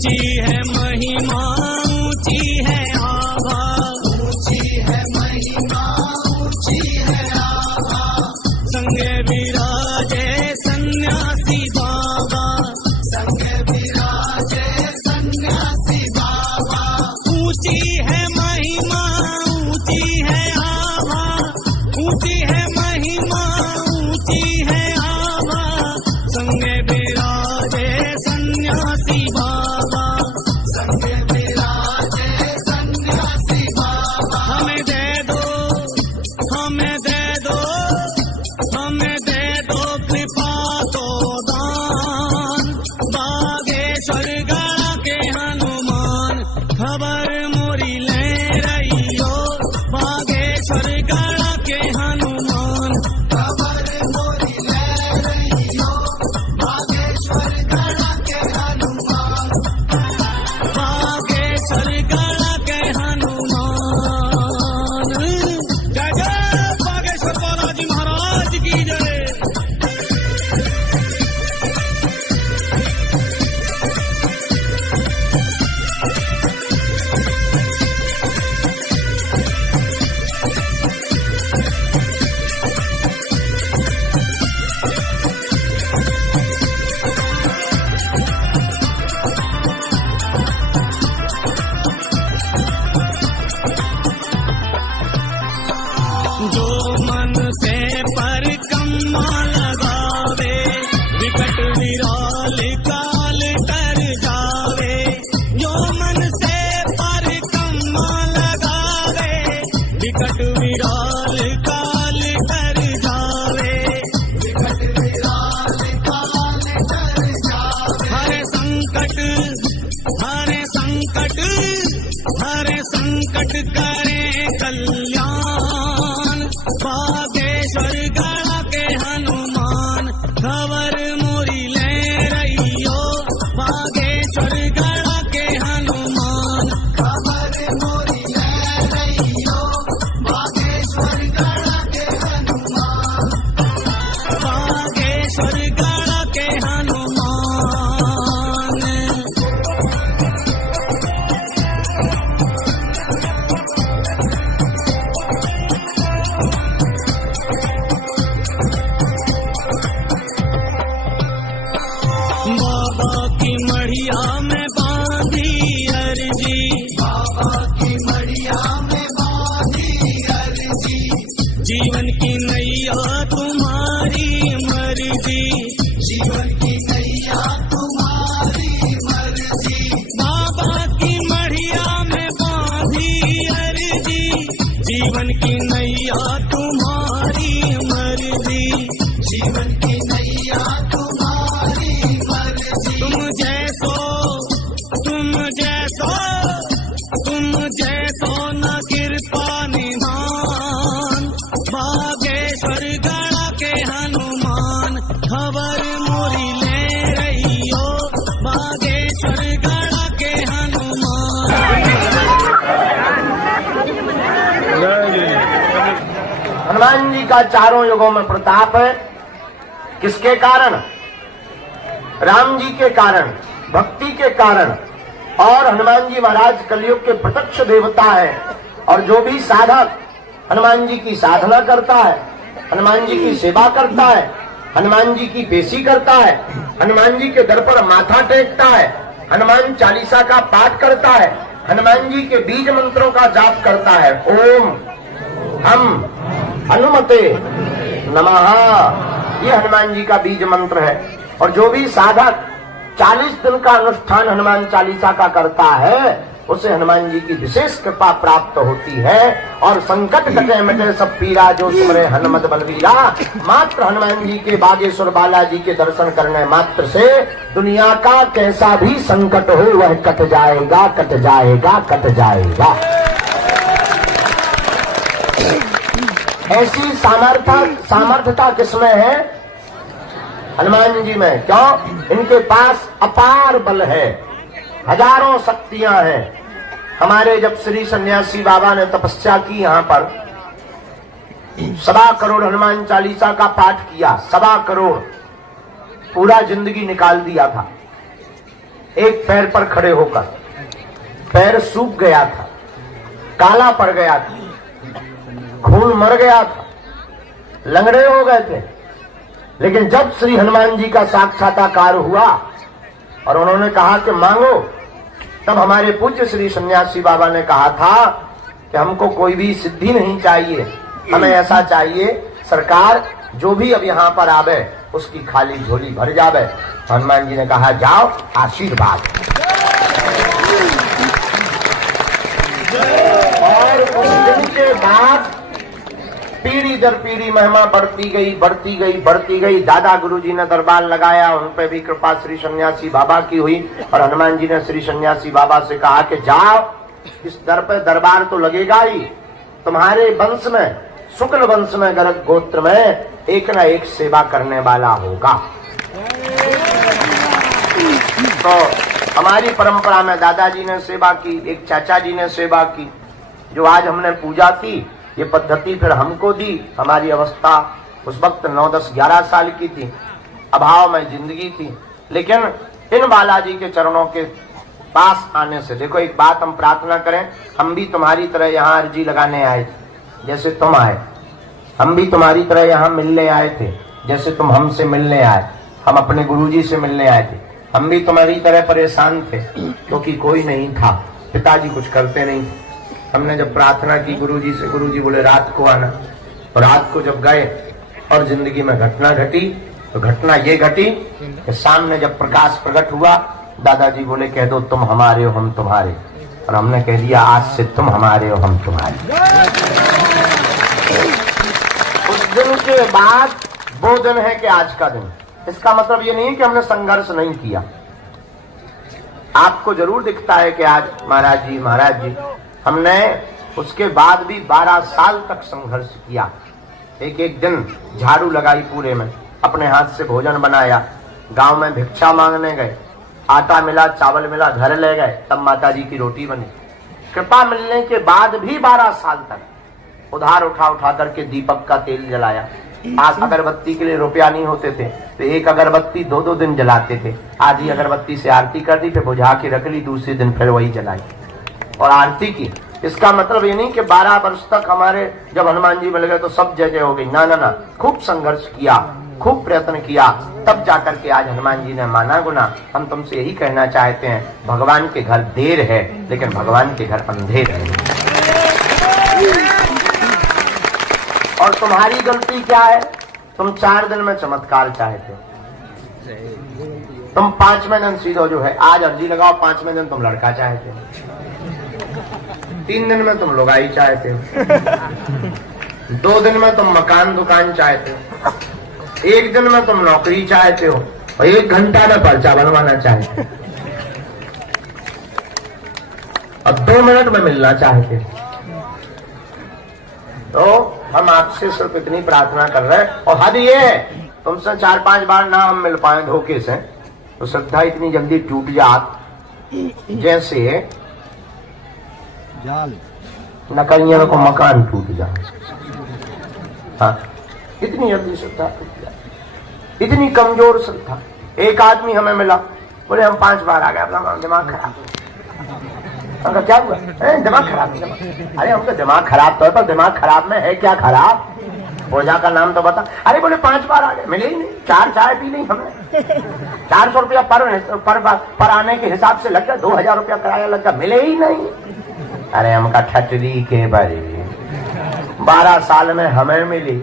ऊंची है महिमा ऊंची है आभा, ऊंची है महिमा ऊंची है आभा, संगे विराजे सन्यासी बाबा, संगे विराजे सन्यासी बाबा, ऊंची है महिमा ऊंची है आभा, ऊंची है महिमा ऊंची है आभा, संगे विराजे सन्यासी बाबा, संगे विराजे सन्यासी बाबा, हमें दे दो हमें दे दो हमें दे दो कृपा तो दान, बागेश्वर गढ़ के हनुमान खबर मोरी ले रही हो, बागेश्वर गढ़ के हनुमान खबर मोरी ले रही हो, बागेश्वर गढ़ के हनुमान, बागेश्वर गढ़ के हनुमान। जय जय बागेश्वर बालाजी महाराज की जय। जो मन से परिक्रमा लगावे, विकट विराल काल कर जावे, जो मन से परिक्रमा लगावे, विकट विराल काल कर जावे, विकट विराल काल कर जावे, हरे संकट हरे संकट हरे संकट करे कल्याण, बागेश्वर गढ़ के हनुमान खबर मोरी ले रही हो, बागेश्वर गढ़ के हनुमान, खबर मोरी ले रही हो, बागेश्वर गढ़ के हनुमान, बागेश्वर गढ़ के हनुमान। बाबा की मढ़िया में बांधी अर्जी, बाबा की मढ़िया में बांधी अर्जी, जीवन की नैया तुम्हारी मर्जी, जीवन की नैया तुम्हारी मर्जी, बाबा की मढ़िया में बांधी अर्जी, जीवन की नैया तुम्हारी मर्जी, जीवन की नैया तुम्हारी मर्जी, तुम जैसो न कृपा निधान, बागेश्वर गढ़ के हनुमान खबर मोरी ले रही हो, बागेश्वर गढ़ के हनुमान। हनुमान जी का चारों युगों में प्रताप है। किसके कारण? राम जी के कारण, भक्ति के कारण। और हनुमान जी महाराज कलयुग के प्रत्यक्ष देवता है। और जो भी साधक हनुमान जी की साधना करता है, हनुमान जी की सेवा करता है, हनुमान जी की पेशी करता है, हनुमान जी के दर पर माथा टेकता है, हनुमान चालीसा का पाठ करता है, हनुमान जी के बीज मंत्रों का जाप करता है, ओम हम हनुमते नमः, ये हनुमान जी का बीज मंत्र है। और जो भी साधक 40 दिन का अनुष्ठान हनुमान चालीसा का करता है, उसे हनुमान जी की विशेष कृपा प्राप्त होती है। और संकट कटे मिटे सब पीरा, जो सुमरे हनुमत बलवीरा। मात्र हनुमान जी के बागेश्वर बालाजी के दर्शन करने मात्र से दुनिया का कैसा भी संकट हो वह कट जाएगा, कट जाएगा, कट जाएगा। ऐसी सामर्थ्यता किसमें है? हनुमान जी में। क्यों? इनके पास अपार बल है, हजारों शक्तियां हैं। हमारे जब श्री सन्यासी बाबा ने तपस्या की, यहाँ पर 1.25 करोड़ हनुमान चालीसा का पाठ किया, 1.25 करोड़, पूरा जिंदगी निकाल दिया था। एक पैर पर खड़े होकर, पैर सूख गया था, काला पड़ गया था, खून मर गया था, लंगड़े हो गए थे। लेकिन जब श्री हनुमान जी का साक्षात्कार हुआ और उन्होंने कहा कि मांगो, तब हमारे पूज्य श्री सन्यासी बाबा ने कहा था कि हमको कोई भी सिद्धि नहीं चाहिए, हमें ऐसा चाहिए सरकार जो भी अब यहाँ पर आवे उसकी खाली झोली भर जावे। हनुमान जी ने कहा जाओ, आशीर्वाद। और उस दिन के बाद पीढ़ी दर पीढ़ी महिमा बढ़ती गई, बढ़ती गई, बढ़ती गई। दादा गुरुजी ने दरबार लगाया, उन पे भी कृपा श्री सन्यासी बाबा की हुई और हनुमान जी ने श्री सन्यासी बाबा से कहा कि जाओ, इस दर पे दरबार तो लगेगा ही, तुम्हारे वंश में, शुक्ल वंश में, गर्ग गोत्र में एक ना एक सेवा करने वाला होगा। तो हमारी परंपरा में दादाजी ने सेवा की, एक चाचा जी ने सेवा की, जो आज हमने पूजा की, ये पद्धति फिर हमको दी। हमारी अवस्था उस वक्त 9, 10, 11 साल की थी, अभाव में जिंदगी थी। लेकिन इन बालाजी के चरणों के पास आने से, देखो एक बात हम प्रार्थना करें, हम भी तुम्हारी तरह यहाँ अर्जी लगाने आए थे जैसे तुम आए, हम भी तुम्हारी तरह यहाँ मिलने आए थे जैसे तुम हमसे मिलने आए, हम अपने गुरुजी से मिलने आए थे। हम भी तुम्हारी तरह परेशान थे क्योंकि कोई नहीं था, पिताजी कुछ करते नहीं थे। हमने जब प्रार्थना की गुरुजी से, गुरुजी बोले रात को आना, और रात को जब गए और जिंदगी में घटना घटी, तो घटना ये घटी कि सामने जब प्रकाश प्रकट हुआ, दादाजी बोले कह दो तुम हमारे हो हम तुम्हारे, और हमने कह दिया आज से तुम हमारे हो हम तुम्हारे। उस दिन के बाद वो दिन है कि आज का दिन। इसका मतलब ये नहीं कि हमने संघर्ष नहीं किया। आपको जरूर दिखता है कि आज महाराज जी, हमने उसके बाद भी 12 साल तक संघर्ष किया। एक एक दिन झाड़ू लगाई पूरे में, अपने हाथ से भोजन बनाया, गांव में भिक्षा मांगने गए, आटा मिला, चावल मिला, घर ले गए, तब माता जी की रोटी बनी। कृपा मिलने के बाद भी 12 साल तक उधार उठा करके दीपक का तेल जलाया। आज अगरबत्ती के लिए रुपया नहीं होते थे तो एक अगरबत्ती 2-2 दिन जलाते थे। आधी अगरबत्ती से आरती कर दी, फिर बुझा के रख ली, दूसरे दिन फिर वही जलाई और आरती की। इसका मतलब ये नहीं कि 12 वर्ष तक हमारे जब हनुमान जी मिल गए तो सब जय जय हो गई, ना ना ना, खूब संघर्ष किया, खूब प्रयत्न किया, तब जाकर के आज हनुमान जी ने माना गुना। हम तुमसे यही कहना चाहते हैं, भगवान के घर देर है लेकिन भगवान के घर अंधेर है। और तुम्हारी गलती क्या है? तुम 4 दिन में चमत्कार चाहते हो, तुम 5वें दिन सीधो जो है आज अर्जी लगाओ, 5वें दिन तुम लड़का चाहते हो, 3 दिन में तुम लुगाई चाहते हो, 2 दिन में तुम मकान दुकान चाहते हो, 1 दिन में तुम नौकरी चाहते हो और 1 घंटा में पर्चा बनवाना चाहते हो और 2 मिनट में मिलना चाहते हो। तो हम आपसे सिर्फ इतनी प्रार्थना कर रहे हैं, और हद ये है तुमसे 4-5 बार ना हम मिल पाए धोखे से तो श्रद्धा इतनी जल्दी टूट जात जैसे जाल नकलियों को मकान टूट जाए। हाँ, इतनी जल्दी श्रद्धा टूट जाए, इतनी कमजोर श्रद्धा। एक आदमी हमें मिला, बोले हम 5 बार आ गए, अपना दिमाग खराब। हमका क्या हुआ? दिमाग खराब है। अरे हमका दिमाग खराब तो है, पर दिमाग खराब में है क्या खराब? ओझा का नाम तो बता। अरे बोले 5 बार आ गए, मिले ही नहीं, 4 चाय पी नहीं हमने, 400 रुपया पर आने के हिसाब से लग गया, 2000 रुपया किराया लग गया, मिले ही नहीं। अरे हमका ठटरी के बारे 12 साल में हमें मिली,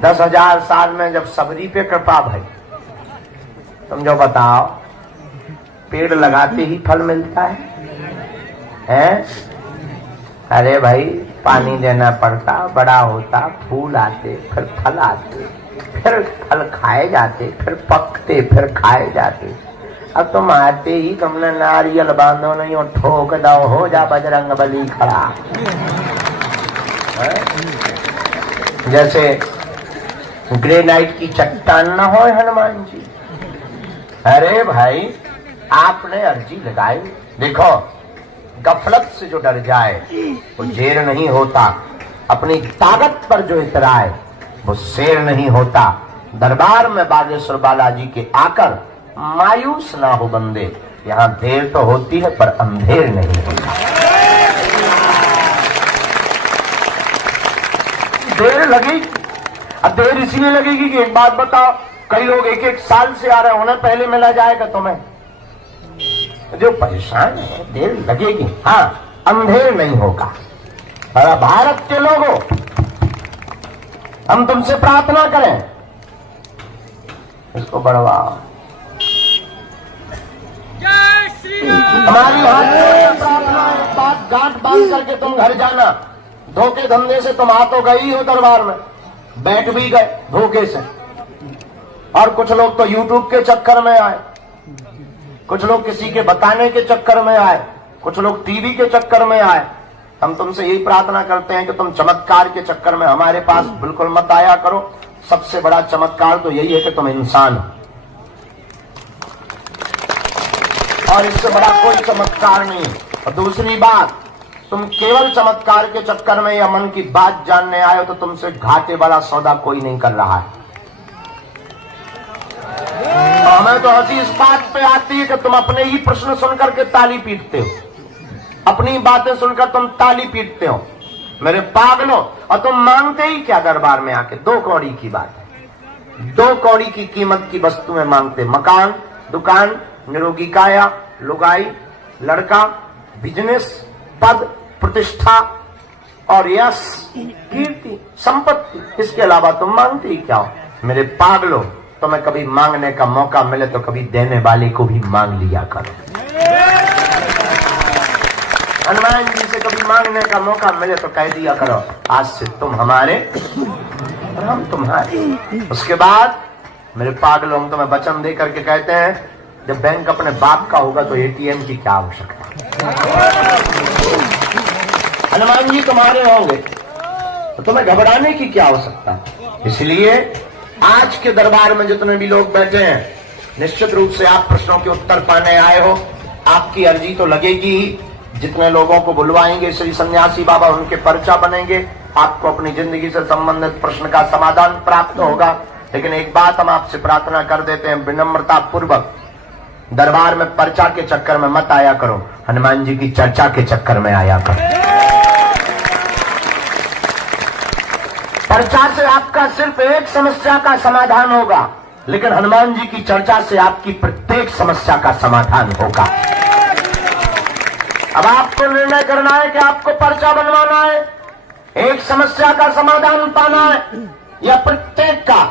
10,000 साल में जब सबरी पे कृपा भाई, तुम जो बताओ, पेड़ लगाते ही फल मिलता है? अरे भाई पानी देना पड़ता, बड़ा होता, फूल आते, फिर फल आते, फिर फल खाए जाते, फिर पकते, फिर खाए जाते। अब तुम आते ही तुमने नारियल बांधो नहीं और ठोक दो, हो जा बजरंग बली खड़ा। जैसे ग्रेनाइट की चट्टान ना हो हनुमान जी। अरे भाई आपने अर्जी लगाई, देखो गफलत से जो डर जाए वो जेर नहीं होता, अपनी ताकत पर जो इतराए वो शेर नहीं होता। दरबार में बागेश्वर बालाजी के आकर मायूस ना हो बंदे, यहाँ देर तो होती है पर अंधेर नहीं होता। देर लगेगी। अब देर इसलिए लगेगी कि एक बात बताओ, कई लोग एक एक साल से आ रहे हैं, उन्हें पहले मिला जाएगा तुम्हें। जो परेशान है, देर लगेगी, हाँ अंधेर नहीं होगा। और भारत के लोगों, हम तुमसे प्रार्थना करें, इसको बढ़वाओ। जय श्री राम। हमारी हाथ में प्रार्थना है, बात गांठ बांध करके तुम घर जाना। धोखे धंधे से तुम आ तो गई हो दरबार में, बैठ भी गए धोखे से। और कुछ लोग तो यूट्यूब के चक्कर में आए, कुछ लोग किसी के बताने के चक्कर में आए, कुछ लोग टीवी के चक्कर में आए। हम तुमसे यही प्रार्थना करते हैं कि तुम चमत्कार के चक्कर में हमारे पास बिल्कुल मत आया करो। सबसे बड़ा चमत्कार तो यही है कि तुम इंसान हो, और इससे बड़ा कोई चमत्कार नहीं। और दूसरी बात, तुम केवल चमत्कार के चक्कर में या मन की बात जानने आए हो तो तुमसे घाटे वाला सौदा कोई नहीं कर रहा है। हमें तो हंसी इस बात पे आती है कि तुम अपने ही प्रश्न सुनकर के ताली पीटते हो, अपनी बातें सुनकर तुम ताली पीटते हो मेरे पागलों। और तुम मांगते ही क्या दरबार में आके? 2 कौड़ी की बात है, 2 कौड़ी की कीमत की वस्तुएं मांगते। मकान, दुकान, निरोगी काया, लुगाई, लड़का, बिजनेस, पद, प्रतिष्ठा और यश, कीर्ति, संपत्ति। इसके अलावा तुम मांगते ही क्या हो मेरे पागलों? तुम्हें कभी मांगने का मौका मिले तो कभी देने वाले को भी मांग लिया करो। हनुमान जी से कभी मांगने का मौका मिले तो कह दिया करो, आज से तुम हमारे और हम तुम्हारे। उसके बाद मेरे पागलों, हम तुम्हें वचन दे करके कहते हैं, जब बैंक अपने बाप का होगा तो एटीएम की क्या आवश्यकता? हनुमान जी तुम्हारे होंगे तो तुम्हें घबराने की क्या आवश्यकता? इसलिए आज के दरबार में जितने भी लोग बैठे हैं, निश्चित रूप से आप प्रश्नों के उत्तर पाने आए हो। आपकी अर्जी तो लगेगी ही। जितने लोगों को बुलवाएंगे श्री सन्यासी बाबा, उनके पर्चा बनेंगे, आपको अपनी जिंदगी से संबंधित प्रश्न का समाधान प्राप्त होगा। लेकिन एक बात हम आपसे प्रार्थना कर देते हैं, विनम्रता पूर्वक दरबार में पर्चा के चक्कर में मत आया करो, हनुमान जी की चर्चा के चक्कर में आया करो। पर्चा से आपका सिर्फ एक समस्या का समाधान होगा, लेकिन हनुमान जी की चर्चा से आपकी प्रत्येक समस्या का समाधान होगा। अब आपको निर्णय करना है कि आपको पर्चा बनवाना है, एक समस्या का समाधान पाना है, या प्रत्येक का।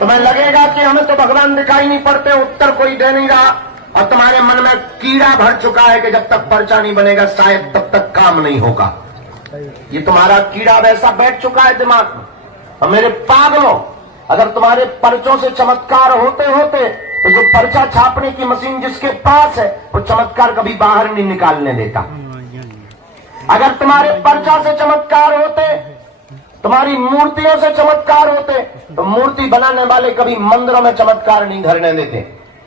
तुम्हें लगेगा कि हमें तो भगवान दिखाई नहीं पड़ते, उत्तर कोई दे नहीं रहा, और तुम्हारे मन में कीड़ा भर चुका है कि जब तक पर्चा नहीं बनेगा शायद तब तक काम नहीं होगा। ये तुम्हारा कीड़ा वैसा बैठ चुका है दिमाग में। और मेरे पागलों, अगर तुम्हारे पर्चों से चमत्कार होते होते तो जो पर्चा छापने की मशीन जिसके पास है वो चमत्कार कभी बाहर नहीं निकालने देता। अगर तुम्हारे पर्चा से चमत्कार होते, तुम्हारी मूर्तियों से चमत्कार होते, तो मूर्ति बनाने वाले कभी मंदिरों में चमत्कार नहीं धरने देते,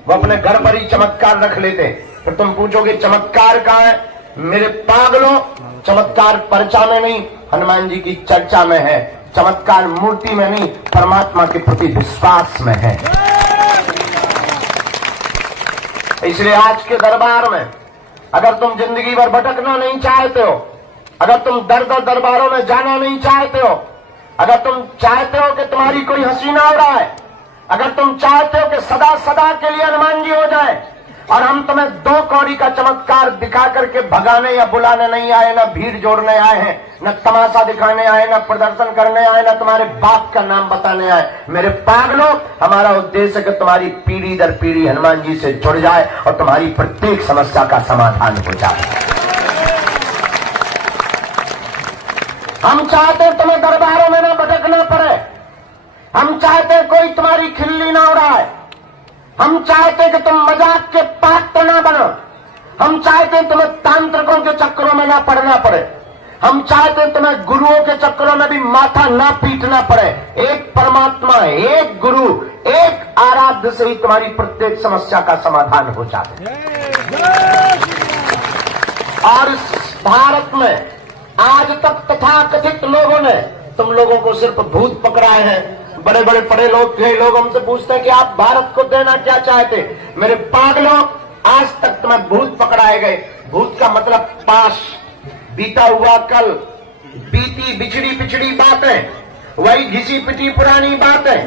वो अपने घर पर ही चमत्कार रख लेते। फिर तुम पूछोगे चमत्कार कहाँ है? मेरे पागलों, चमत्कार पर्चा में नहीं, हनुमान जी की चर्चा में है। चमत्कार मूर्ति में नहीं, परमात्मा के प्रति विश्वास में है। इसलिए आज के दरबार में अगर तुम जिंदगी भर भटकना नहीं चाहते हो, अगर तुम दर दर दरबारों में जाना नहीं चाहते हो, अगर तुम चाहते हो कि तुम्हारी कोई हंसी ना हो रहा है, अगर तुम चाहते हो कि सदा सदा के लिए हनुमान जी हो जाए, और हम तुम्हें 2 कौड़ी का चमत्कार दिखा करके भगाने या बुलाने नहीं आए, न भीड़ जोड़ने आए हैं, न तमाशा दिखाने आए, न प्रदर्शन करने आए, न तुम्हारे बाप का नाम बताने आए। मेरे पागलों, हमारा उद्देश्य है कि तुम्हारी पीढ़ी दर पीढ़ी हनुमान जी से जुड़ जाए और तुम्हारी प्रत्येक समस्या का समाधान हो जाए। हम चाहते हैं तुम्हें दरबारों में ना भटकना पड़े, हम चाहते हैं कोई तुम्हारी खिल्ली ना उड़ाए, हम चाहते हैं कि तुम मजाक के पात्र ना बनो, हम चाहते हैं तुम्हें तांत्रिकों के चक्करों में ना पड़ना पड़े, हम चाहते हैं तुम्हें गुरुओं के चक्करों में भी माथा ना पीटना पड़े। एक परमात्मा, एक गुरु, एक आराध्य से ही तुम्हारी प्रत्येक समस्या का समाधान हो जाए। और इस भारत में आज तक तथाकथित लोगों ने तुम लोगों को सिर्फ भूत पकड़ाए हैं, बड़े बड़े पढ़े लोग थे, लोग हमसे पूछते हैं कि आप भारत को देना क्या चाहते। मेरे पागलों, आज तक तुम्हें भूत पकड़ाए गए। भूत का मतलब पास, बीता हुआ कल, बीती बिछड़ी पिछड़ी बातें, वही घिसी पिटी पुरानी बातें,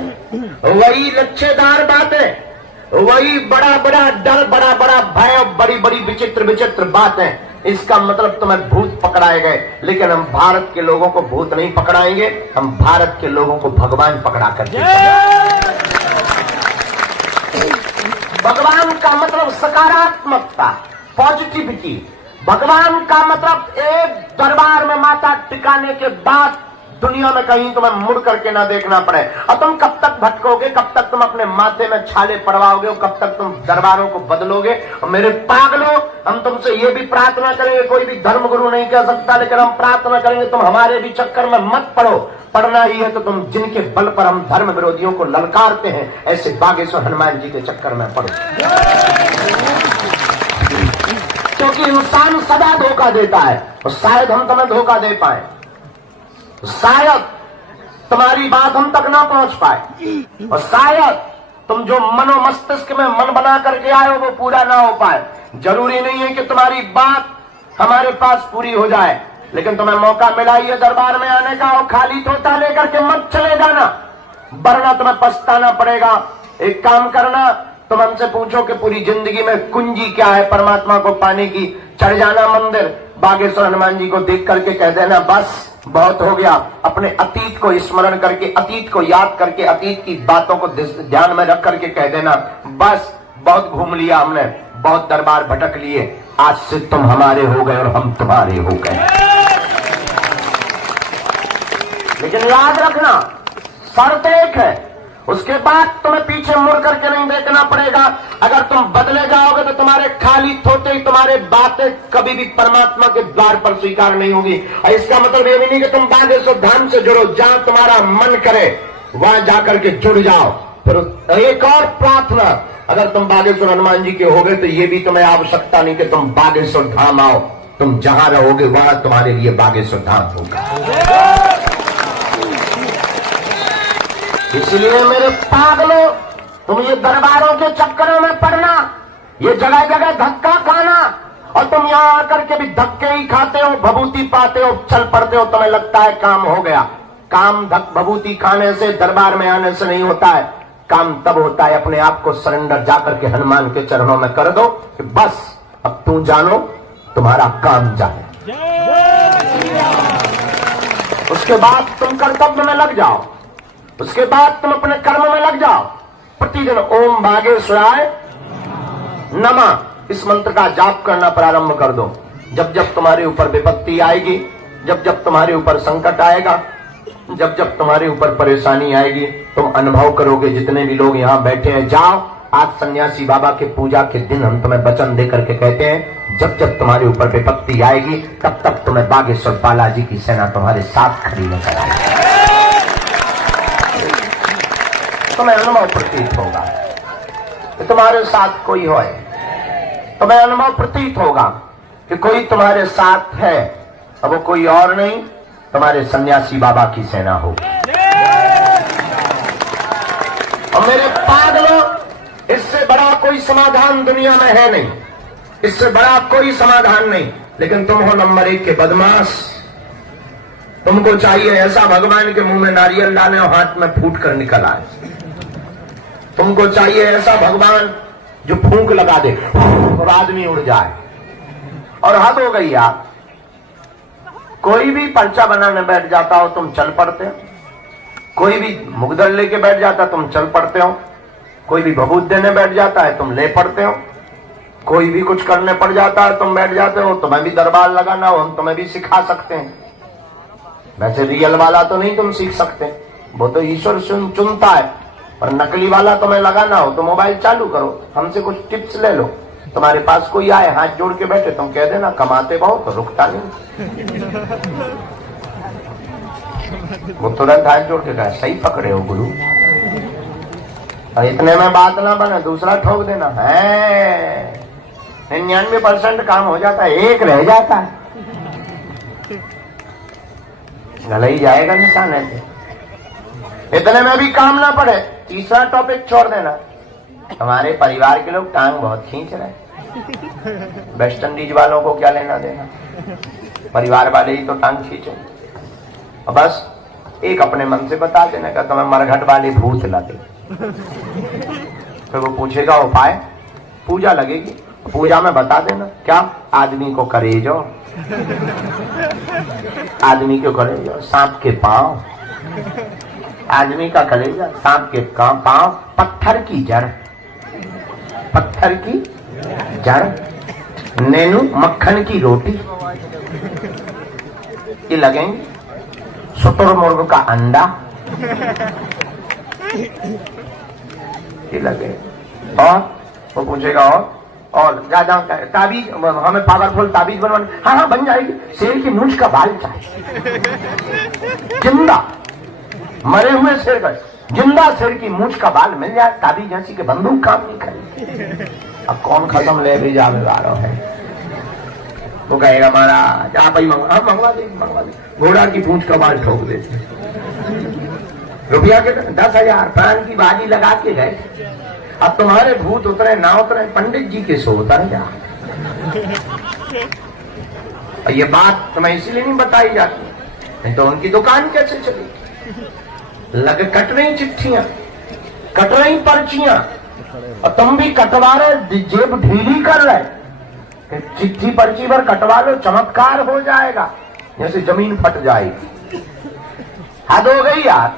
वही लच्छेदार बातें, वही बड़ा बड़ा डर, बड़ा बड़ा भय और बड़ी बड़ी विचित्र विचित्र बातें। इसका मतलब तुम्हें भूत पकड़ाए गए। लेकिन हम भारत के लोगों को भूत नहीं पकड़ाएंगे, हम भारत के लोगों को भगवान पकड़ा करके। भगवान का मतलब सकारात्मकता, पॉजिटिविटी। भगवान का मतलब एक दरबार में माथा टिकाने के बाद दुनिया में कहीं तुम्हें मुड़ करके ना देखना पड़े। और तुम कब तक भटकोगे, कब तक तुम अपने माथे में छाले पड़वाओगे, कब तक तुम दरबारों को बदलोगे। और मेरे पागलों, हम तुमसे ये भी प्रार्थना करेंगे, कोई भी धर्म गुरु नहीं कह सकता, लेकिन हम प्रार्थना करेंगे तुम हमारे भी चक्कर में मत पड़ो। पढ़ना ही है तो तुम जिनके बल पर हम धर्म विरोधियों को ललकारते हैं, ऐसे बागेश्वर हनुमान जी के चक्कर में पड़ो। क्योंकि इंसान सदा धोखा देता है और शायद हम तुम्हें धोखा दे पाए, शायद तुम्हारी बात हम तक ना पहुंच पाए, और शायद तुम जो मनो मस्तिष्क में मन बना करके आए हो वो पूरा ना हो पाए। जरूरी नहीं है कि तुम्हारी बात हमारे पास पूरी हो जाए, लेकिन तुम्हें मौका मिला ही है दरबार में आने का, और खाली तोता लेकर के मत चले जाना, वरना तुम्हें पछताना पड़ेगा। एक काम करना, तुम हमसे पूछो कि पूरी जिंदगी में कुंजी क्या है परमात्मा को पाने की, चढ़ जाना मंदिर, बागेश्वर हनुमान जी को देख करके कह देना बस बहुत हो गया। अपने अतीत को स्मरण करके, अतीत को याद करके, अतीत की बातों को ध्यान में रख करके कह देना बस बहुत घूम लिया हमने, बहुत दरबार भटक लिए, आज से तुम हमारे हो गए और हम तुम्हारे हो गए। लेकिन याद रखना, शर्त एक है, उसके बाद तुम्हें पीछे मुड़ करके नहीं देखना पड़ेगा। अगर तुम बदले जाओगे तो तुम्हारे खाली थोते ही तुम्हारे बातें कभी भी परमात्मा के द्वार पर स्वीकार नहीं होगी। और इसका मतलब ये भी नहीं कि तुम बागेश्वर धाम से जुड़ो, जहां तुम्हारा मन करे वहां जाकर के जुड़ जाओ। फिर एक और प्रार्थना, अगर तुम बागेश्वर हनुमान जी के हो गए तो ये भी तुम्हें आवश्यकता नहीं कि तुम बागेश्वर धाम आओ, तुम जहां रहोगे वहां तुम्हारे लिए बागेश्वर धाम होगा। इसलिए मेरे पागलों, तुम ये दरबारों के चक्करों में पड़ना, ये जगह जगह धक्का खाना, और तुम यहां आकर के भी धक्के ही खाते हो, भभूति पाते हो, चल पड़ते हो, तुम्हें लगता है काम हो गया। काम भभूति खाने से, दरबार में आने से नहीं होता है। काम तब होता है अपने आप को सरेंडर जाकर के हनुमान के चरणों में कर दो कि बस अब तू जानो तुम्हारा काम जाने। उसके बाद तुम कर्तव्य में लग जाओ, उसके बाद तुम अपने कर्म में लग जाओ। प्रतिदिन ओम बागेश्वराय नमः इस मंत्र का जाप करना प्रारंभ कर दो। जब जब तुम्हारे ऊपर विपत्ति आएगी, जब जब तुम्हारे ऊपर संकट आएगा, जब जब तुम्हारे ऊपर परेशानी आएगी, तुम अनुभव करोगे। जितने भी लोग यहाँ बैठे हैं, जाओ आज सन्यासी बाबा के पूजा के दिन हम तुम्हें वचन दे करके कहते हैं, जब जब तुम्हारे ऊपर विपत्ति आएगी तब तक तुम्हें बागेश्वर बालाजी की सेना तुम्हारे साथ खड़ी नजर आएगी। तुम्हें अनुभव प्रतीत होगा कि तुम्हारे साथ कोई है, तुम्हें अनुभव प्रतीत होगा कि कोई तुम्हारे साथ है, और वो कोई और नहीं तुम्हारे सन्यासी बाबा की सेना होगी। और मेरे पागलों, इससे बड़ा कोई समाधान दुनिया में है नहीं, इससे बड़ा कोई समाधान नहीं। लेकिन तुम हो नंबर 1 के बदमाश। तुमको चाहिए ऐसा भगवान के मुंह में नारियल डाले और हाथ में फूट कर निकल आए। तुमको चाहिए ऐसा भगवान जो फूंक लगा दे और आदमी उड़ जाए। और हद हो गई यार, कोई भी पर्चा बनाने बैठ जाता हो तुम चल पड़ते हो, कोई भी मुगदल लेके बैठ जाता तुम चल पड़ते हो, कोई भी भभूत देने बैठ जाता है तुम ले पड़ते हो, कोई भी कुछ करने पड़ जाता है तुम बैठ जाते हो। तुम्हें भी दरबार लगाना हो हम तुम्हें भी सिखा सकते हैं। वैसे रियल वाला तो नहीं तुम सीख सकते, वो तो ईश्वर चुनता है। और नकली वाला तुम्हें लगाना हो तो मोबाइल चालू करो, हमसे कुछ टिप्स ले लो। तुम्हारे पास कोई आए हाथ जोड़ के बैठे, तुम कह देना कमाते बहुत तो रुकता नहीं। वो तुरंत हाथ जोड़ के कहे सही पकड़े हो गुरु। और इतने में बात ना बने, दूसरा ठोक देना है। 99% काम हो जाता है, एक रह जाता है, गला ही जाएगा निशान ऐसे। इतने में भी काम ना पड़े, तीसरा टॉपिक छोड़ देना। हमारे परिवार के लोग टांग बहुत खींच रहे हैं, वेस्ट इंडीज वालों को क्या लेना देना, परिवार वाले ही तो टांग खींचे। और बस एक अपने मन से बता देना का तुम्हें मरघट वाले भूत लगे, फिर वो पूछेगा उपाय, पूजा लगेगी, पूजा में बता देना क्या आदमी को करेजो, आदमी को करेजो सांप के पांव, आदमी का कलेजा सांप के पांव, पत्थर की जड़, पत्थर की जड़, नैनू मक्खन की रोटी ये लगेंगे, शुतुरमुर्ग का अंडा ये लगे। और वो पूछेगा और ज्यादा ताबीज, हमें पावरफुल ताबीज बनवानी, हाँ हाँ बन जाएगी, शेर की मूंछ का बाल चाहिए, जिंदा मरे हुए शेर का, जिंदा शेर की मूंछ का बाल मिल जाए, ताबीज जैसी के बंदूक काम नहीं करेगी। अब कौन खत्म ले भी जाने वाला है, वो कहेगा महाराज आप ही मंगवा दे, घोड़ा की पूंछ का बाल ठोक देते, रुपया के 10,000 प्राण की बाजी लगा के गए, अब तुम्हारे भूत उतरे ना उतरे पंडित जी के सो उतर जा। ये बात तुम्हें इसीलिए नहीं बताई जाती, नहीं तो उनकी दुकान कैसे चली। लग कट रही चिट्ठियां, कट रही पर्चियां, और तुम भी कटवा रहे, जेब ढीली कर रहे, चिट्ठी पर्ची पर कटवा लो, चमत्कार हो जाएगा, जैसे जमीन फट जाएगी। हद हो गई यार,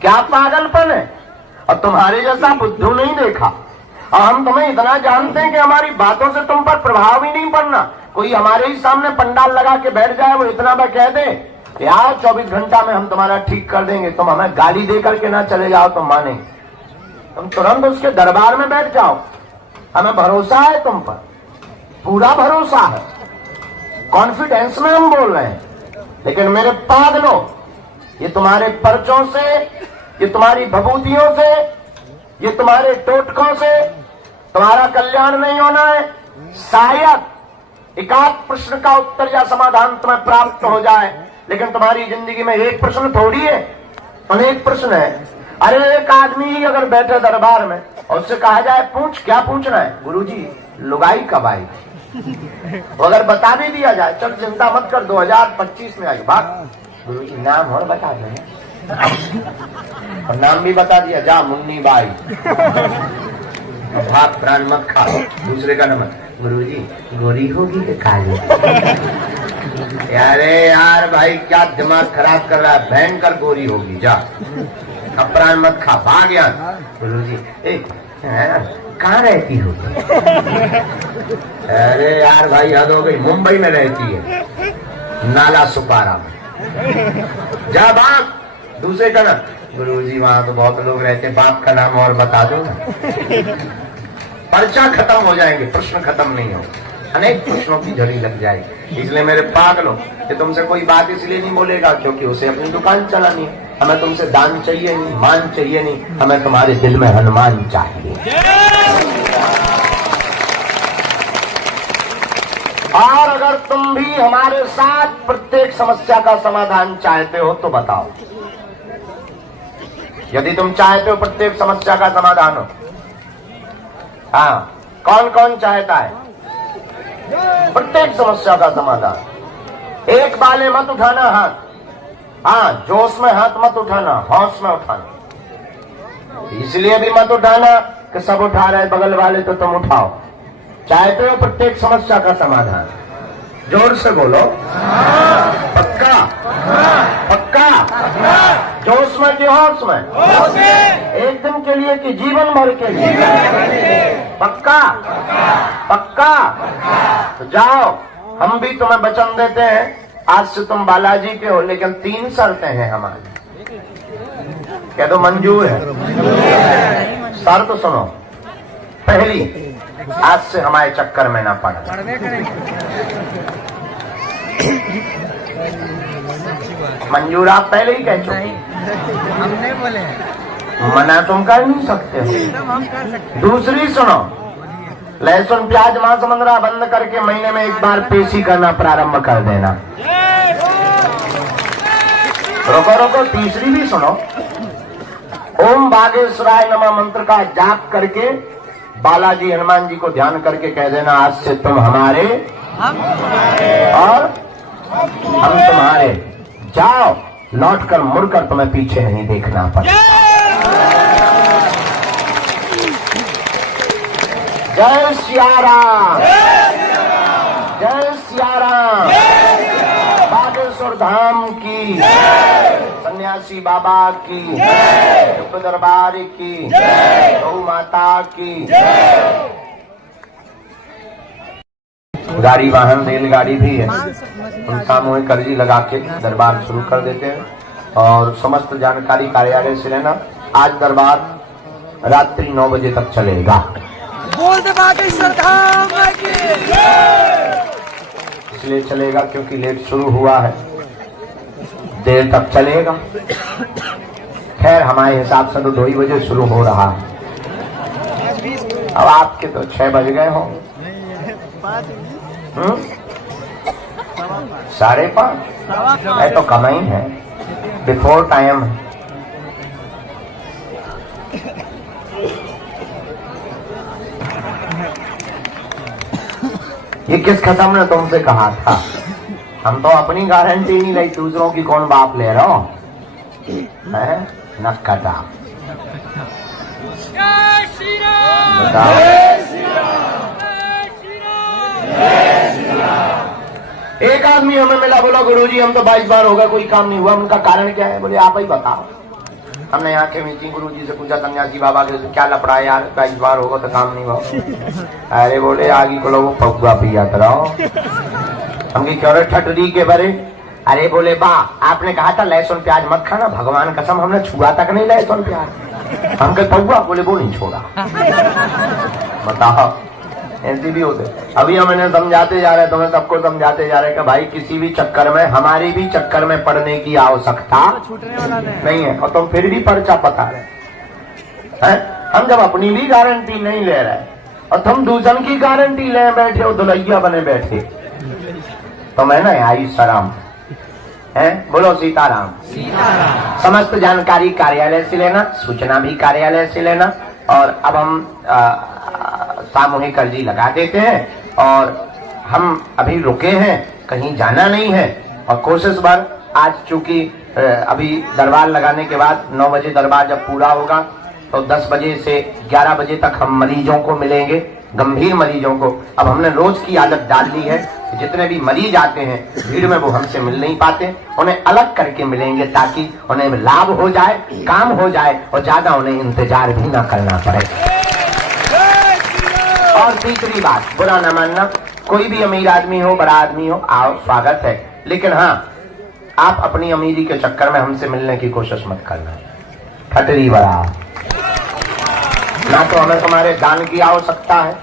क्या पागलपन है। और तुम्हारे जैसा बुद्धू नहीं देखा, और हम तुम्हें इतना जानते हैं कि हमारी बातों से तुम पर प्रभाव ही नहीं पड़ना। कोई हमारे ही सामने पंडाल लगा के बैठ जाए, वो इतना मैं कह दे यार 24 घंटा में हम तुम्हारा ठीक कर देंगे, तुम हमें गाली दे करके ना चले जाओ तो माने, तुम तुरंत उसके दरबार में बैठ जाओ। हमें भरोसा है तुम पर, पूरा भरोसा है, कॉन्फिडेंस में हम बोल रहे हैं। लेकिन मेरे पागलों, ये तुम्हारे पर्चों से, ये तुम्हारी भभूतियों से, ये तुम्हारे टोटकों से तुम्हारा कल्याण नहीं होना है। शायद एकाध प्रश्न का उत्तर या समाधान तुम्हें प्राप्त हो जाए, लेकिन तुम्हारी जिंदगी में एक प्रश्न थोड़ी है, अनेक प्रश्न है। अरे एक आदमी ही अगर बैठे दरबार में और उससे कहा जाए पूछ, क्या पूछना है? गुरुजी लुगाई कब आई थी? अगर बता भी दिया जाए, चल चिंता मत कर 2025 में आई बात, गुरुजी नाम और बता दें, और नाम भी बता दिया, जा मुन्नी बाई, भाग प्राण मत खा। दूसरे का नंबर, गुरुजी गोरी होगी कि काली? यारे यार भाई क्या दिमाग खराब कर रहा है, भयंकर गोरी होगी, जा अब प्राण मत खा, भाग यार। गुरुजी कहाँ रहती हो? अरे यार भाई हद हो गई, मुंबई में रहती है, नाला सुपारा में, जा भाग। दूसरे का नाम, गुरुजी वहां तो बहुत लोग रहते, बाप का नाम और बता दो ना। पर्चा खत्म हो जाएंगे, प्रश्न खत्म नहीं हो, अनेक प्रश्नों की झड़ी लग जाएगी। इसलिए मेरे पागलों, कि तुमसे कोई बात इसलिए नहीं बोलेगा क्योंकि उसे अपनी दुकान चलानी है। हमें तुमसे दान चाहिए नहीं, मान चाहिए नहीं, हमें तुम्हारे दिल में हनुमान चाहिए। और अगर तुम भी हमारे साथ प्रत्येक समस्या का समाधान चाहते हो तो बताओ। यदि तुम चाहते हो प्रत्येक समस्या का समाधान हो, हाँ, कौन कौन चाहता है प्रत्येक समस्या का समाधान? एक बाले मत उठाना हाथ, हाँ, जोश में हाथ मत उठाना, होश में उठाना। इसलिए भी मत उठाना कि सब उठा रहे बगल वाले तो तुम उठाओ। चाहते हो प्रत्येक समस्या का समाधान? जोर से बोलो, पक्का? पक्का? जोश में कि होश में? एक दिन के लिए कि जीवन भर के लिए? पक्का? पक्का? तो जाओ, हम भी तुम्हें वचन देते हैं, आज से तुम बालाजी के हो, लेकिन 3 शर्तें हैं हमारी। कह दो मंजूर है? शर्त सुनो, पहली, आज से हमारे चक्कर में ना पड़ा। मंजूर आप पहले ही कह चुके, हम नहीं बोले, मना तुम कर नहीं सकते हो। दूसरी सुनो, लहसुन प्याज मांस मंदरा बंद करके महीने में एक बार पेशी करना प्रारंभ कर देना। रोको रोको, तीसरी भी सुनो, ओम बागेश्वराय नमः मंत्र का जाप करके बालाजी हनुमान जी को ध्यान करके कह देना, आज से तुम हमारे और हम तुम्हारे। जाओ, लौटकर मुड़कर तुम्हें पीछे नहीं देखना पड़े। जय सिया राम, जय सिया राम। बागेश्वर धाम की, सन्यासी बाबा की, युग दरबार की, गौ माता की। गाड़ी वाहन रेलगाड़ी भी है, हम सामूहिक अर्जी लगा के दरबार शुरू कर देते हैं और समस्त जानकारी कार्यालय से लेना। आज दरबार रात्रि 9 बजे तक चलेगा। बोल दे बागेश्वर धाम की। इसलिए चलेगा क्योंकि लेट शुरू हुआ है, देर तक चलेगा। खैर हमारे हिसाब से तो 2 ही बजे शुरू हो रहा है, अब आपके तो 6 बज गए हो। 5:30 है तो कम ही है, बिफोर टाइम। ये किस खत्म ने तुमसे कहा था? हम तो अपनी गारंटी नहीं ली, दूसरों की कौन बाप ले रहा हो? नक्काटा बताओ। एक आदमी हमें मिला, बोला गुरुजी हम तो 22 बार हो गया, कोई काम नहीं हुआ। उनका कारण क्या है? बोले आप ही बताओ। हमने यहाँ के मीटिंग गुरुजी से पूछा, सन्यासी बाबा के क्या लपड़ा है यार, 22 बार होगा तो काम नहीं हुआ। अरे बोले आगे को लोग पगुआ पिया रहो। हम क्यों ठटरी के बरे? अरे बोले बा आपने कहा था लहसुन प्याज मत खाना, भगवान कसम हमने छुआ तक नहीं लहसुन प्याज। हम कहे पगुआ? बोले वो नहीं छोड़ा। बताओ, ऐसे भी होते। अभी हम इन्हें समझाते जा रहे हैं, तुम्हें सबको समझाते जा रहे हैं कि भाई किसी भी चक्कर में, हमारी भी चक्कर में पड़ने की आवश्यकता नहीं है। और तुम फिर भी पर्चा पता है। हम जब अपनी भी गारंटी नहीं ले रहे और तुम दूसरों की गारंटी ले बैठे हो, दुलैया बने बैठे, तो मैं ना आई सराम है। बोलो सीताराम। समस्त जानकारी कार्यालय से लेना, सूचना भी कार्यालय से लेना। और अब हम सामूहिक अर्जी लगा देते हैं और हम अभी रुके हैं, कहीं जाना नहीं है। और कोशिश भर आज चूंकि अभी दरबार लगाने के बाद 9 बजे दरबार जब पूरा होगा तो 10 बजे से 11 बजे तक हम मरीजों को मिलेंगे, गंभीर मरीजों को। अब हमने रोज की आदत डाल ली है, जितने भी मरीज आते हैं भीड़ में वो हमसे मिल नहीं पाते, उन्हें अलग करके मिलेंगे ताकि उन्हें लाभ हो जाए, काम हो जाए और ज्यादा उन्हें इंतजार भी ना करना पड़े। और तीसरी बात, बुरा न मानना, कोई भी अमीर आदमी हो, बड़ा आदमी हो, आओ, स्वागत है। लेकिन हाँ, आप अपनी अमीरी के चक्कर में हमसे मिलने की कोशिश मत करना। ठटरी बड़ा, ना तो हमें तुम्हारे दान की आवश्यकता है,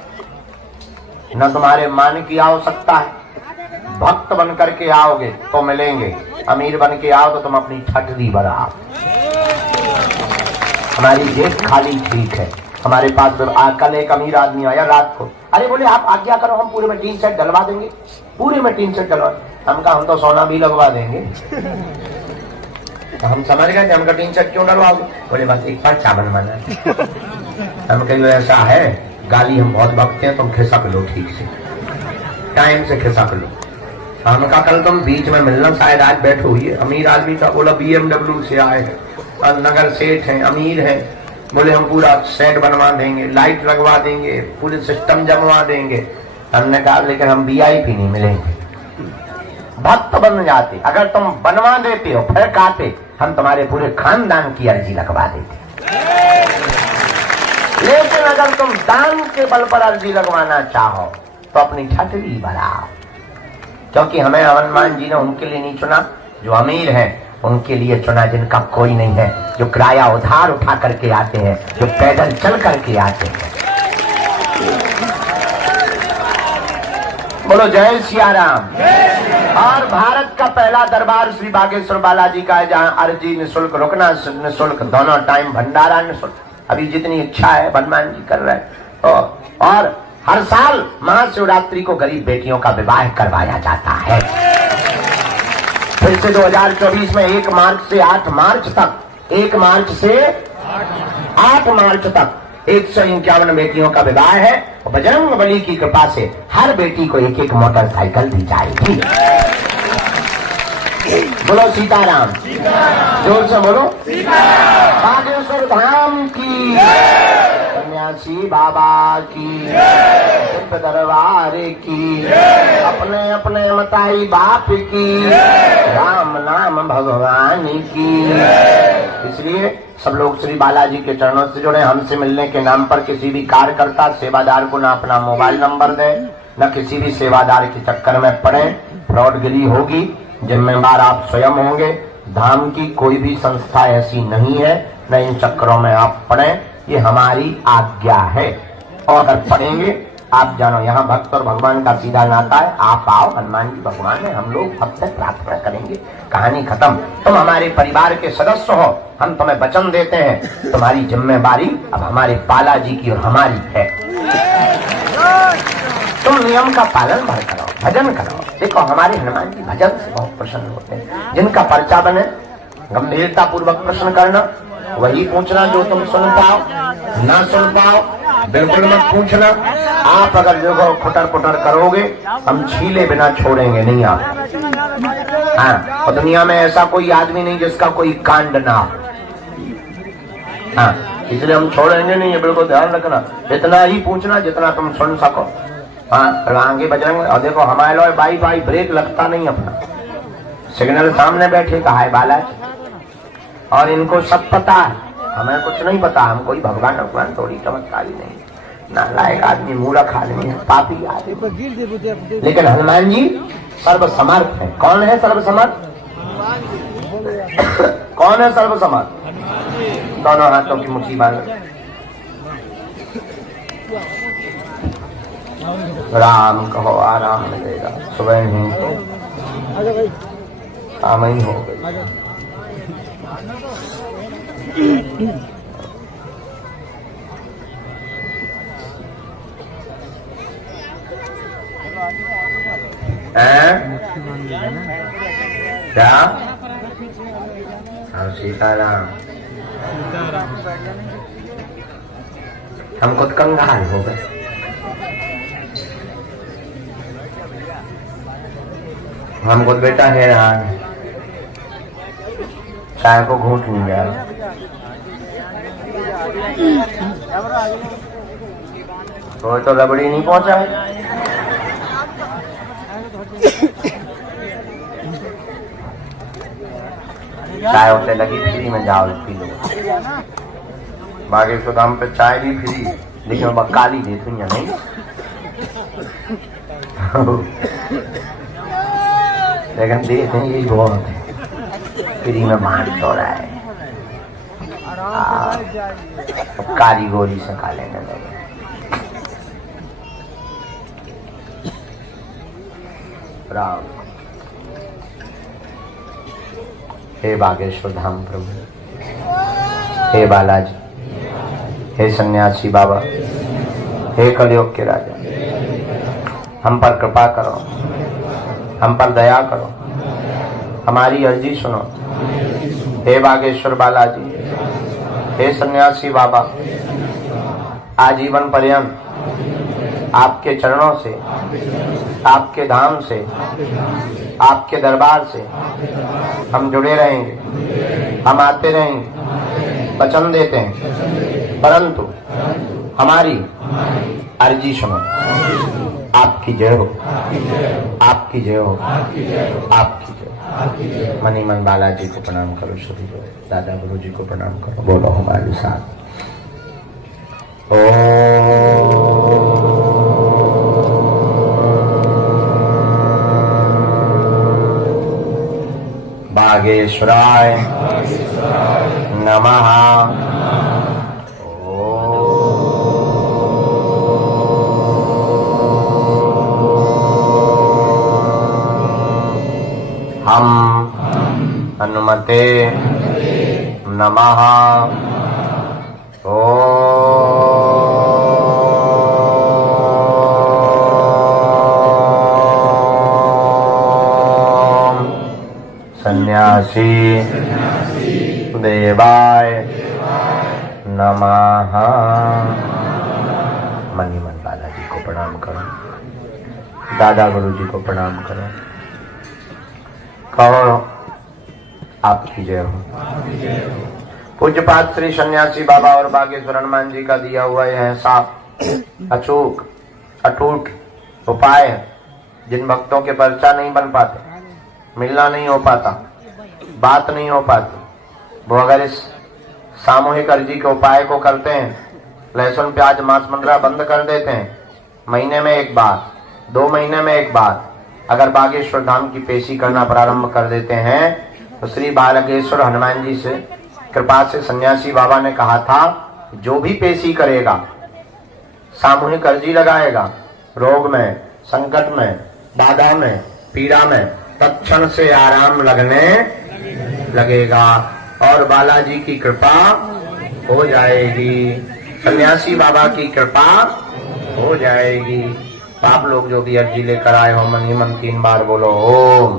न तुम्हारे मान की आवश्यकता है। भक्त बन करके आओगे तो मिलेंगे, अमीर बन के आओ तो तुम अपनी ठटरी बढ़ाओ। हमारी जेब खाली ठीक है। हमारे पास कल एक अमीर आदमी आया रात को, अरे बोले आप आज्ञा करो हम पूरे में टीन सेट डलवा देंगे, पूरे में टीन सेट डलवा। हम कहा हम तो सोना भी लगवा देंगे। तो हम समझ गए थे, हमका टीन सेट क्यों डलवाओगे? बोले बस एक बार चावल माना। हम कहीं ऐसा है, गाली हम बहुत बकते हैं, तुम खिसक लो, ठीक से टाइम से खिसक लो। हमका कल तुम बीच में मिलना, शायद आज बैठो हुई है। अमीर आदमी था, बोला BMW से आए हैं और नगर सेठ हैं, अमीर हैं। बोले हम पूरा सेट बनवा देंगे, लाइट लगवा देंगे, पूरे सिस्टम जमवा देंगे। हमने कहा लेकिन हम VIP नहीं मिलेंगे। भक्त बन जाते, अगर तुम बनवा देते हो फिर कहते हम तुम्हारे पूरे खानदान की अर्जी लगवा देते। लेकिन अगर तुम दान के बल पर अर्जी लगवाना चाहो तो अपनी ठटरी बढ़ाओ, क्योंकि हमें हनुमान जी ने उनके लिए नहीं चुना जो अमीर हैं, उनके लिए चुना जिनका कोई नहीं है, जो किराया उधार उठा करके आते हैं, जो पैदल चल करके आते हैं। बोलो जय सिया राम। और भारत का पहला दरबार श्री बागेश्वर बालाजी का है, जहाँ अर्जी निःशुल्क, रुकना निःशुल्क, दोनों टाइम भंडारा निःशुल्क। अभी जितनी इच्छा है हनुमान जी कर रहे हैं। और हर साल महाशिवरात्रि को गरीब बेटियों का विवाह करवाया जाता है। फिर से 2024 में 1 मार्च से 8 मार्च तक, 1 मार्च से 8 मार्च तक 151 बेटियों का विवाह है और बजरंग बली की कृपा से हर बेटी को एक मोटरसाइकिल दी जाएगी। बोलो सीताराम, जोर से बोलो बागेश्वर धाम की, सन्यासी बाबा की, दिव्य दरबार की, अपने अपने मताई बाप की, राम नाम भगवान की। इसलिए सब लोग श्री बालाजी के चरणों से जुड़े। हमसे मिलने के नाम पर किसी भी कार्यकर्ता सेवादार को ना अपना मोबाइल नंबर दे, न किसी भी सेवादार के चक्कर में पड़े। फ्रॉडगिरी होगी, जिम्मेदार आप स्वयं होंगे। धाम की कोई भी संस्था ऐसी नहीं है, न इन चक्करों में आप पड़े, ये हमारी आज्ञा है। और अगर पढ़ेंगे, आप जानो यहाँ भक्त और भगवान का सीधा नाता है। आप आओ, हनुमान जी भगवान है, हम लोग सबसे प्रार्थना करेंगे, कहानी खत्म। तुम हमारे परिवार के सदस्य हो, हम तुम्हें वचन देते हैं, तुम्हारी जिम्मेदारी अब हमारे बालाजी की और हमारी है। तुम नियम का पालन भर करो, भजन करो। देखो हमारे हनुमान जी भजन से बहुत प्रसन्न होते हैं। जिनका पर्चा बने गंभीरता पूर्वक प्रश्न करना, वही पूछना जो तुम सुन पाओ, ना सुन पाओ बिल्कुल मत पूछना। आप अगर जो खुटर पुटर करोगे, हम छीले बिना छोड़ेंगे नहीं आप। हाँ, और दुनिया में ऐसा कोई आदमी नहीं जिसका कोई कांड ना हो। हाँ, इसलिए हम छोड़ेंगे नहीं, ये बिल्कुल ध्यान रखना। इतना ही पूछना जितना तुम सुन सको। हाँ, आगे बजरंग। और देखो हमारे लोग बाई बाई ब्रेक लगता नहीं अपना, सिग्नल सामने बैठे कहा है बालाजी, और इनको सब पता है, हमें कुछ नहीं पता। हम कोई भगवान भगवान थोड़ी चमत्कारी नहीं, नालायक आदमी, मूर्ख आदमी है, पापी आदमी। लेकिन हनुमान जी सर्वसमर्थ है। कौन है सर्वसमर्थ? कौन है सर्वसमर्थ? दोनों हाथों की मुट्ठी बांध। राम कहो आराम मिलेगा, सुबह ही काम ही हो गई। क्या? सीताराम। हम खुद कंगाल हो गए। हम खुद बेटा हैरान, चाय को घूंट नहीं जा रहा। तो रबड़ी नहीं पहुंचा है। चाय उसे लगी फ्री में, जाओ पी लो। बागेश्वर धाम पे चाय भी फ्री, लेकिन वह काली दे दुनिया नहीं। लेकिन देते हैं यही बहुत है, फ्री में बांट तो रहा है। कारीगोरी से खा लेने लगे। राम। हे बागेश्वर धाम प्रभु, हे बालाजी, हे सन्यासी बाबा, हे कलयुग के राजा, हम पर कृपा करो, हम पर दया करो, हमारी अर्जी सुनो। हे बागेश्वर बालाजी, हे सन्यासी बाबा, आजीवन पर्यंत आपके चरणों से, आपके धाम से, आपके दरबार से हम जुड़े रहेंगे, हम आते रहेंगे, वचन देते हैं। परंतु हमारी अर्जी सुनो। आपकी जय हो, आपकी जय हो, आपकी जय। मनी मन बालाजी को प्रणाम करो, सभी को दादा गुरु जी को प्रणाम करो। बोलो हमारे साथ। बागेश्वराय नमः। हम हनुमते नमः। सन्यासी देवाय नमः। नमः। मन ही मन बालाजी को प्रणाम करो, दादा गुरु जी को प्रणाम करो, कहो आपकी जय हो। पूज्यपाद श्री सन्यासी बाबा और बागेश्वर हनुमान जी का दिया हुआ यह साफ अचूक अटूट उपाय है। जिन भक्तों के पर्चा नहीं बन पाते, मिलना नहीं हो पाता, बात नहीं हो पाती, वो अगर इस सामूहिक अर्जी के उपाय को करते हैं, लहसुन प्याज मांस मंद्रा बंद कर देते हैं, महीने में एक बार, 2 महीने में एक बार अगर बागेश्वर धाम की पेशी करना प्रारंभ कर देते हैं, तो श्री बागेश्वर हनुमान जी से कृपा से सन्यासी बाबा ने कहा था, जो भी पेशी करेगा, सामूहिक अर्जी लगाएगा, रोग में, संकट में, बाधा में, पीड़ा में, तत्क्षण से आराम लगने लगेगा और बालाजी की कृपा हो जाएगी, सन्यासी बाबा की कृपा हो जाएगी। तो आप लोग जो भी अर्जी लेकर आए हो, मन ही मन 3 बार बोलो ओम।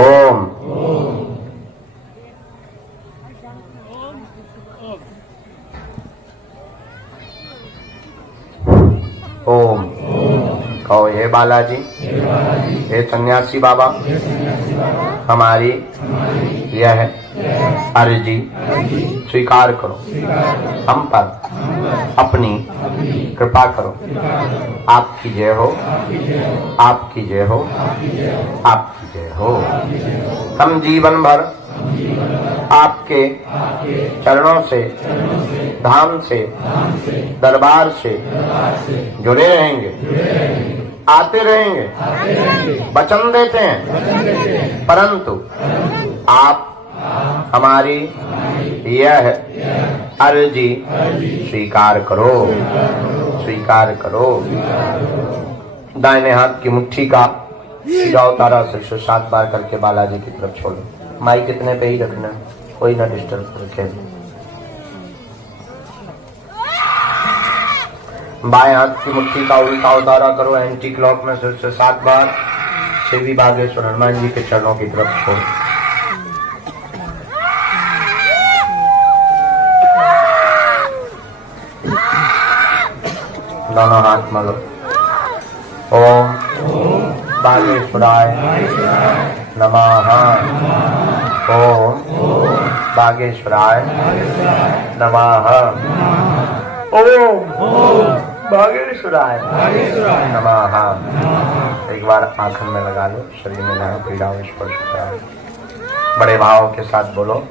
ओम ओम। कहो हे बालाजी, हे सन्यासी बाबा, हमारी यह अर्जी स्वीकार करो, हम पर अपनी कृपा करो। आपकी जय हो, आपकी जय हो, आपकी जय हो। हम जीवन भर आपके चरणों से, धाम से, दरबार से जुड़े रहेंगे, आते रहेंगे, वचन देते हैं, परंतु आप हमारी यह अर्जी स्वीकार करो, स्वीकार करो। दाहिने हाथ की मुट्ठी का सीधा उतारा से 7 बार करके बालाजी की तरफ छोड़ो। माइक इतने पे ही रखना, कोई ना डिस्टर्ब रखे। बाएं हाथ की मुट्ठी का उल्टा उतारा करो, एंटी क्लॉक में सिर से 7 बार श्री बागेश्वर हनुमान जी के चरणों की तरफ छोड़ो। दोनों हाथ मलो। ओम बागेश्वराय नमः। ओम बागेश्वराय नमः। ओम बागेश्वराय नमः। एक बार आंखन में लगा लो, शरीर में जहाँ पीड़ा हो स्पर्श होता है, बड़े भाव के साथ बोलो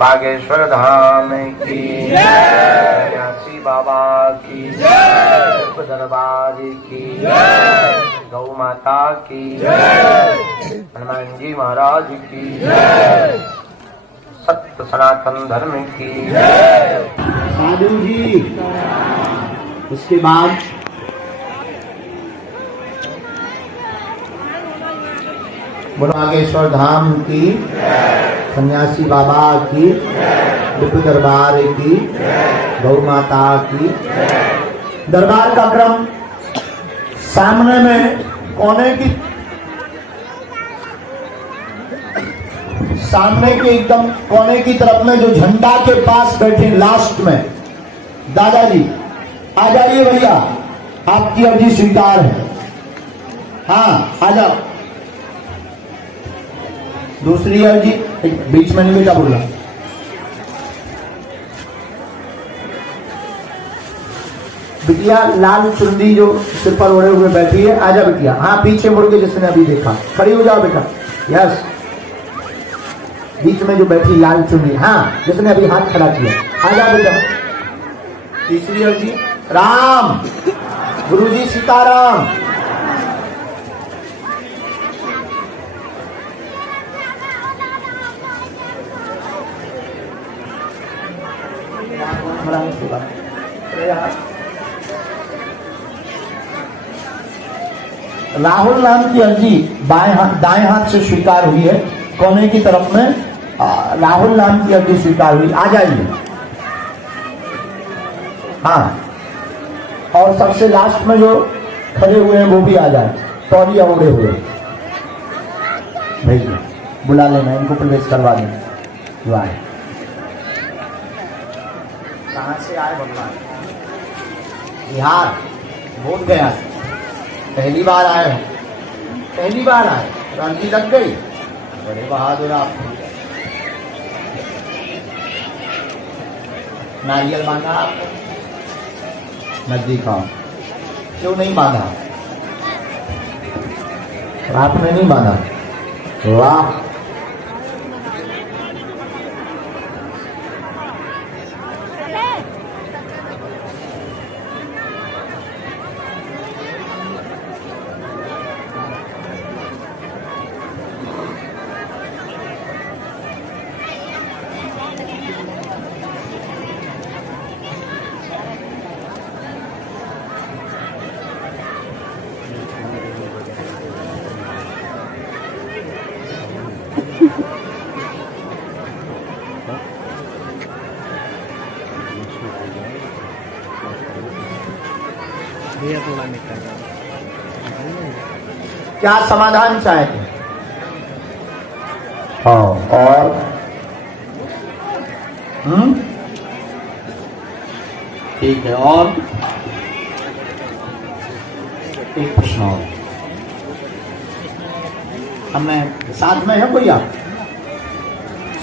बागेश्वर धाम की जय, सन्यासी बाबा की जय, दरबार की जय, गौ माता की जय, हनुमान जी महाराज की जय, सत्य सनातन धर्म की जय। साधु जी, उसके बाद बागेश्वर धाम की, सन्यासी बाबा की, विप्र दरबार की, गौ माता की। दरबार का क्रम सामने में कोने की, सामने के एकदम कोने की तरफ में जो झंडा के पास बैठे लास्ट में दादाजी, आ जाइए भैया, आपकी अर्जी स्वीकार है। हाँ आ जाओ। दूसरी अर्जी बीच में नहीं बेटा बोला। बिटिया लाल चुन्नी जो सिर पर ओढ़े हुए बैठी है, आजा बिटिया। हाँ पीछे मुड़ के जिसने अभी देखा, खड़ी हो जाओ बेटा। यस, बीच में जो बैठी लाल चुन्नी, हाँ जिसने अभी हाथ खड़ा किया, आजा बेटा। तीसरी अर्जी राम, गुरुजी सीताराम। राहुल नाम की अर्जी दाएं हाथ से स्वीकार हुई है, कोने की तरफ में राहुल नाम की अर्जी स्वीकार हुई। आ जाइए। हाँ, और सबसे लास्ट में जो खड़े हुए हैं वो भी आ जाए, तौलिया ओढ़े हुए भेजिए। बुला लेना, इनको प्रवेश करवा देना जो आए। कहाँ से आए भगवान? बिहार, बोध गया से। पहली बार आए हो? पहली बार आए, रांची लग गई। बड़े बहादुर आप। नारियल बांधा आपने? नजदीक आओ। क्यों नहीं बांधा? आपने नहीं बांधा? वाह, क्या समाधान चाहते हैं? और ठीक है। और एक प्रश्न और, हमें साथ में है कोई? आप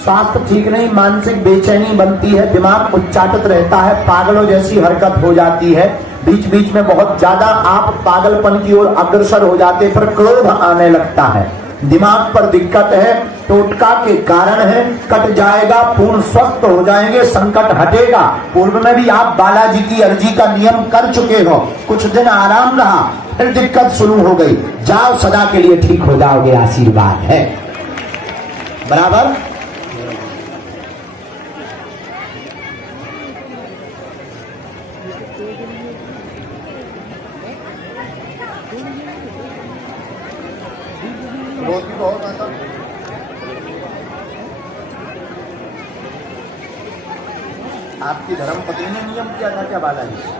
स्वास्थ्य ठीक नहीं, मानसिक बेचैनी बनती है, दिमाग उच्चाटित रहता है, पागलों जैसी हरकत हो जाती है, बीच बीच में बहुत ज्यादा आप पागलपन की ओर अग्रसर हो जाते, फिर क्रोध आने लगता है, दिमाग पर दिक्कत है, टोटका के कारण है, कट जाएगा, पूर्ण स्वस्थ हो जाएंगे, संकट हटेगा। पूर्व में भी आप बालाजी की अर्जी का नियम कर चुके हो, कुछ दिन आराम रहा, फिर दिक्कत शुरू हो गई। जाओ, सदा के लिए ठीक हो जाओगे, आशीर्वाद है। बराबर? आपकी धर्मपत्नी ने नियम किया था क्या बालाजी?